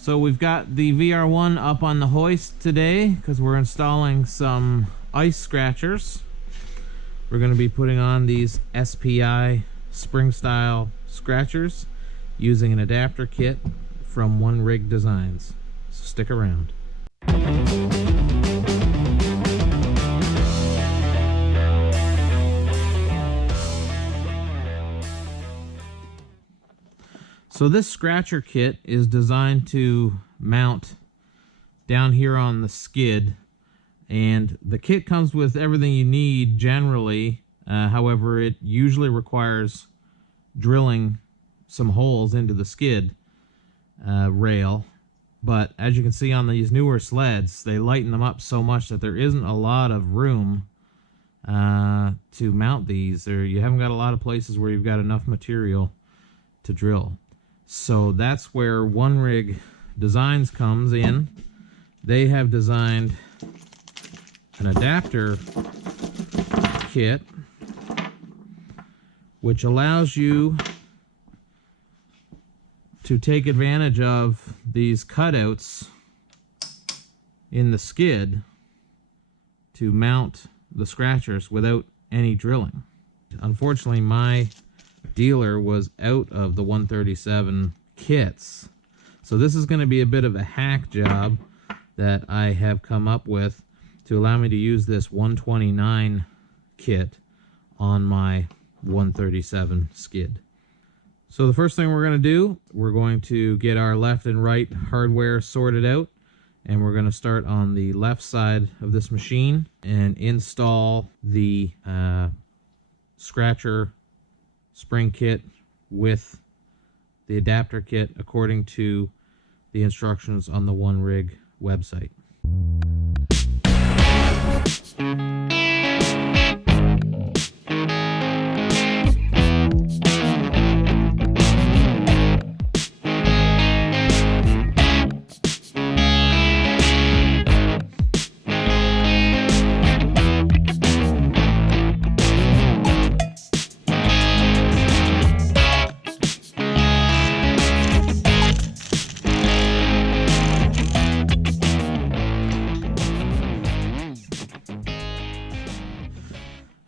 So we've got the VR1 up on the hoist today because we're installing some ice scratchers. We're going to be putting on these SPI spring style scratchers using an adapter kit from One Rig Designs. So stick around. So this scratcher kit is designed to mount down here on the skid, and the kit comes with everything you need generally. However, it usually requires drilling some holes into the skid rail. But as you can see on these newer sleds, they lighten them up so much that there isn't a lot of room to mount these, or you haven't got a lot of places where you've got enough material to drill. So that's where One Rig Designs comes in. They have designed an adapter kit which allows you to take advantage of these cutouts in the skid to mount the scratchers without any drilling. Unfortunately, my dealer was out of the 137 kits, so this is going to be a bit of a hack job that I have come up with to allow me to use this 129 kit on my 137 skid. So the first thing we're going to do, we're going to get our left and right hardware sorted out, and we're going to start on the left side of this machine and install the scratcher spring kit with the adapter kit according to the instructions on the One Rig website.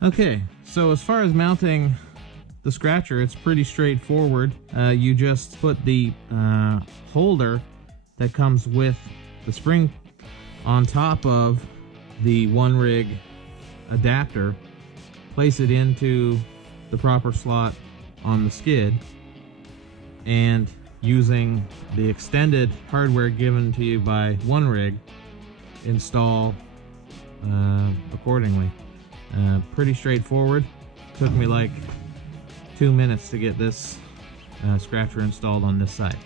Okay, so as far as mounting the scratcher, it's pretty straightforward. You just put the holder that comes with the spring on top of the One Rig adapter, place it into the proper slot on the skid, and using the extended hardware given to you by One Rig, install accordingly. Pretty straightforward. Took me like 2 minutes to get this scratcher installed on this side.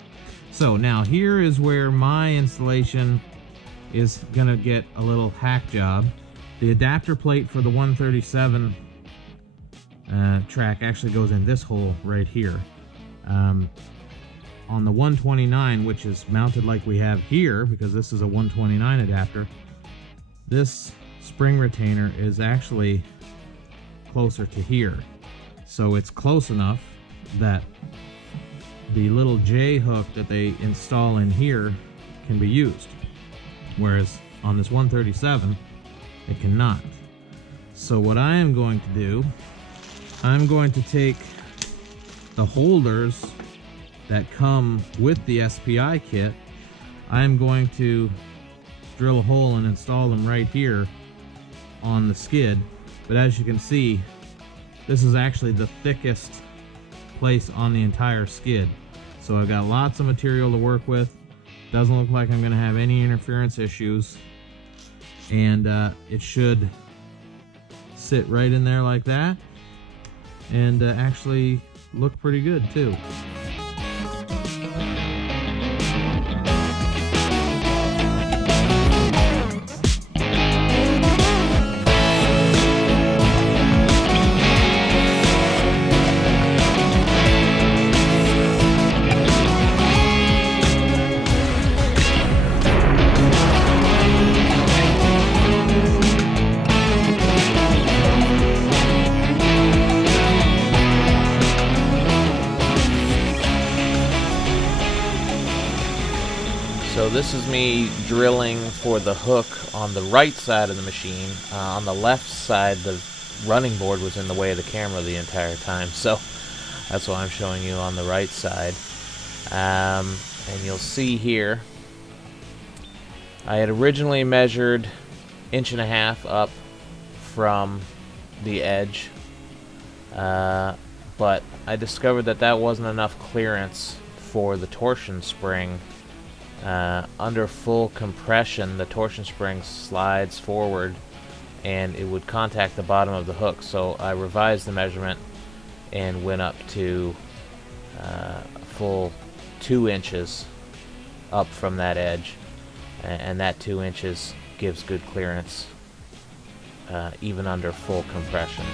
So now here is where my installation is gonna get a little hack job. The adapter plate for the 137 track actually goes in this hole right here. On the 129, which is mounted like we have here, because this is a 129 adapter, this spring retainer is actually closer to here, so it's close enough that the little J hook that they install in here can be used, whereas on this 137 it cannot. So what I am going to do, I'm going to take the holders that come with the SPI kit, I'm going to drill a hole and install them right here on the skid. But as you can see, this is actually the thickest place on the entire skid, so I've got lots of material to work with. Doesn't look like I'm going to have any interference issues, and it should sit right in there like that and actually look pretty good too. So this is me drilling for the hook on the right side of the machine. On the left side, the running board was in the way of the camera the entire time, so that's why I'm showing you on the right side. And you'll see here, I had originally measured 1.5 inches up from the edge, but I discovered that that wasn't enough clearance for the torsion spring. Under full compression, the torsion spring slides forward and it would contact the bottom of the hook. So I revised the measurement and went up to a full 2 inches up from that edge, and that 2 inches gives good clearance even under full compression.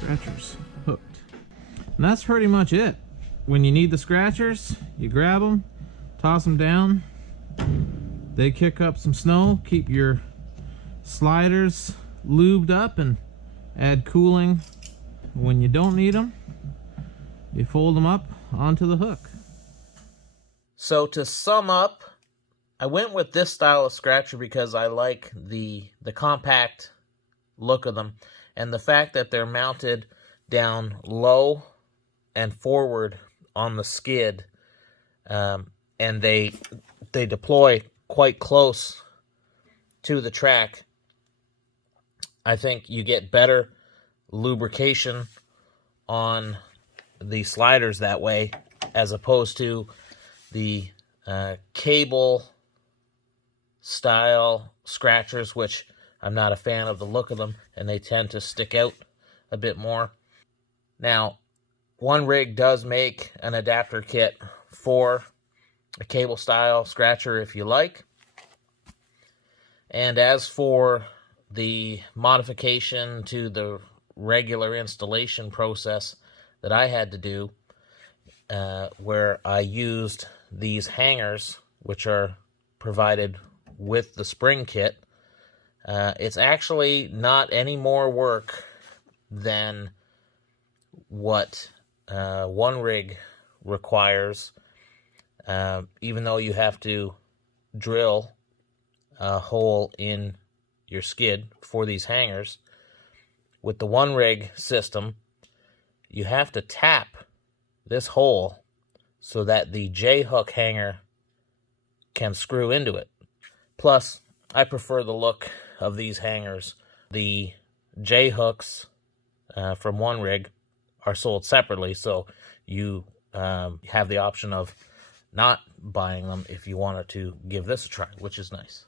Scratchers hooked. And that's pretty much it. When you need the scratchers, you grab them, toss them down. They kick up some snow, keep your sliders lubed up, and add cooling. When you don't need them, you fold them up onto the hook. So to sum up, I went with this style of scratcher because I like the compact look of them, and the fact that they're mounted down low and forward on the skid, and they deploy quite close to the track. I think you get better lubrication on the sliders that way, as opposed to the cable style scratchers, which I'm not a fan of the look of them, and they tend to stick out a bit more. Now, One Rig does make an adapter kit for a cable style scratcher if you like. And as for the modification to the regular installation process that I had to do, where I used these hangers, which are provided with the spring kit, it's actually not any more work than what One Rig requires, even though you have to drill a hole in your skid for these hangers. With the One Rig system, you have to tap this hole so that the J-hook hanger can screw into it. Plus, I prefer the look of these hangers. The J-hooks from One Rig are sold separately, so you have the option of not buying them if you wanted to give this a try, which is nice.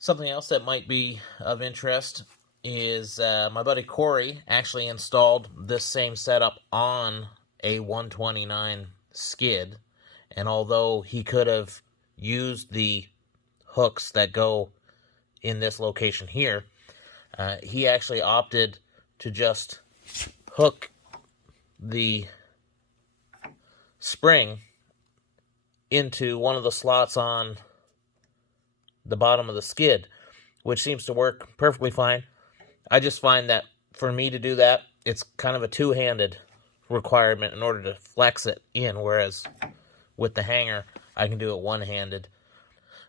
Something else that might be of interest is my buddy Corey actually installed this same setup on a 129 skid, and although he could have used the hooks that go in this location here, he actually opted to just hook the spring into one of the slots on the bottom of the skid, which seems to work perfectly fine. I just find that for me to do that, it's kind of a two-handed requirement in order to flex it in, whereas with the hanger, I can do it one-handed.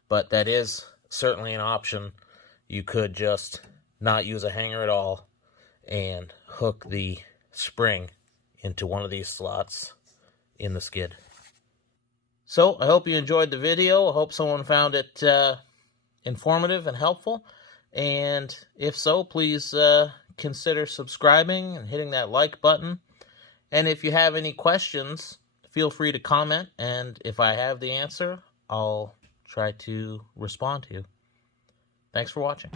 But that is certainly an option. You could just not use a hanger at all and hook the spring into one of these slots in the skid. So, I hope you enjoyed the video. I hope someone found it informative and helpful. And if so, please consider subscribing and hitting that like button. And if you have any questions, feel free to comment. And if I have the answer, I'll try to respond to you. Thanks for watching.